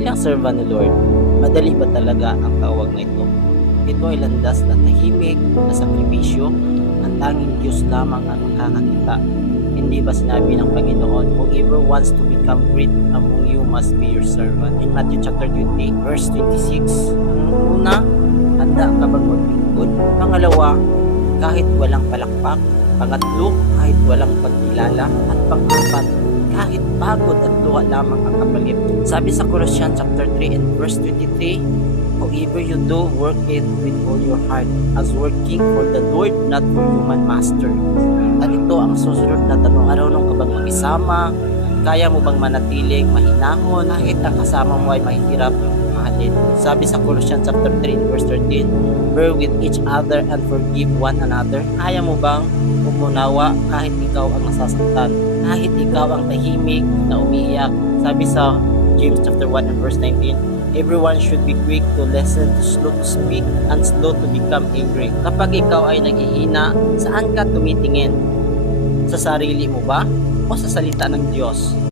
Bilang servant ni Lord, madali ba talaga ang tawag na ito? Ito ay landas na tahimik na sakripisyo. Ang tanging Diyos lamang ang nakakakita. Hindi ba sinabi ng Panginoon, whoever wants to become great among you must be your servant? In Matthew chapter 20, verse 26. Ang una, handa ka bang maglingkod? Pangalawa, kahit walang palakpak. Pangatlo, kahit walang pagkilala. At pang-apat, kahit pagod at luha lamang ang kapalit. Sabi sa Colossians chapter 3 and verse 23, whatever you do, work it with all your heart, as working for the Lord, not for human master. At ito ang susunod na tanong, marunong ka bang makisama? Kaya mo bang manatiling mahinahon kahit ang kasama mo ay mahirap mahalin? Sabi sa Colossians chapter 3 and verse 13, bear with each other and forgive one another. Kaya mo bang umunawa kahit ikaw ang nasasaktan? Kahit ikaw ang tahimik na umiiyak? Sabi sa James chapter 1 and verse 19, everyone should be quick to listen, to slow to speak, and slow to become angry. Kapag ikaw ay naghihina, saan ka tumitingin? Sa sarili mo ba? O sa salita ng Diyos?